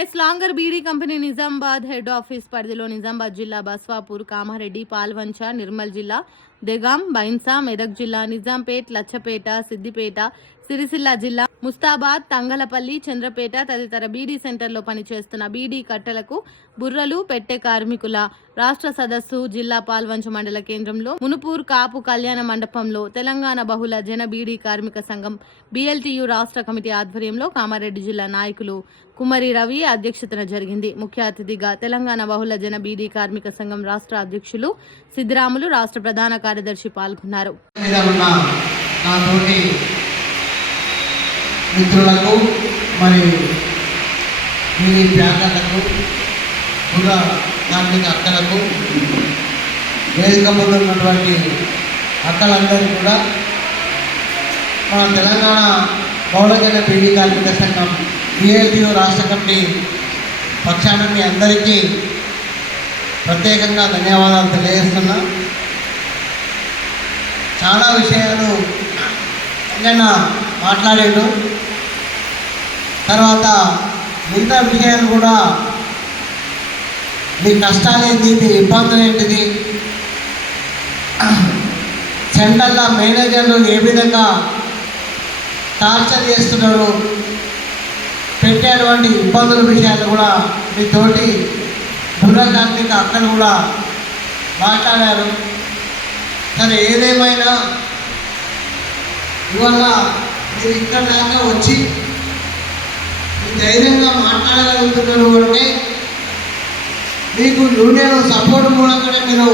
MS Langar beedi company Nizamabad head office పరిధిలో నిజామాబాద్ జిల్లా బస్వాపూర్, కామారెడ్డి, పాల్వంచ, నిర్మల్ జిల్లా దెగాం, బైన్సా, మెదక్ జిల్లా నిజాంపేట్, లచ్చపేట, సిద్దిపేట, సిరిసిల్ల జిల్లా ముస్తాబాద్, తంగలపల్లి, చంద్రపేట తదితర బీడీ సెంటర్లో పనిచేస్తున్న బీడీ కట్టెలకు బుర్రలు పెట్టే కార్మికుల రాష్ట్ర సదస్సు జిల్లా పాల్వంచ మండల కేంద్రంలో మునుపూర్ కాపు కళ్యాణ మండపంలో తెలంగాణ బహుళ జన బీడీ కార్మిక సంఘం BLTU రాష్ట్ర కమిటీ ఆధ్వర్యంలో కామారెడ్డి జిల్లా నాయకులు కుమరి రవి అధ్యక్షతన జరిగింది. ముఖ్య అతిథిగా తెలంగాణ బహుళ జన బీడీ కార్మిక సంఘం రాష్ట్ర అధ్యక్షులు సిద్దిరాములు, రాష్ట్ర ప్రధాన కార్యదర్శి పాల్గొన్నారు. మిత్రులకు మరియు మీ ప్యాకర్లకు, పుర కార్మిక అక్కలకు, వేదిక ముందు ఉన్నటువంటి అక్కలందరూ కూడా మన తెలంగాణ బహుళజన బీడీ కార్మిక సంఘం BLTU రాష్ట్ర కమిటీ పక్షాన మీ అందరికీ ప్రత్యేకంగా ధన్యవాదాలు తెలియజేస్తున్నా. చాలా విషయాలు నిన్న మాట్లాడాడు. తర్వాత మిగతా విషయాలు కూడా, మీ కష్టాలు ఏంటి, మీ ఇబ్బందులు ఏంటిది, సెంటర్ల మేనేజర్లు ఏ విధంగా టార్చర్ చేస్తున్నారు, పెట్టేటువంటి ఇబ్బందుల విషయాలు కూడా మీతోటి కార్మిక అక్కలు కూడా మాట్లాడారు. సరే, ఏదేమైనా ఇవాళ మీరు ఇక్కడ దాకా వచ్చి ధైర్యంగా మాట్లాడగలుగుతున్నారు అంటే మీకు యూనియన్ సపోర్ట్ మూలంగానే మీరు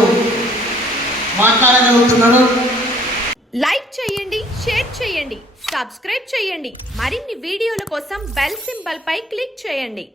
మాట్లాడగలుగుతున్నారు. లైక్ చేయండి, షేర్ చేయండి, సబ్స్క్రైబ్ చేయండి. మరిన్ని వీడియోల కోసం బెల్ సింబల్ పై క్లిక్ చేయండి.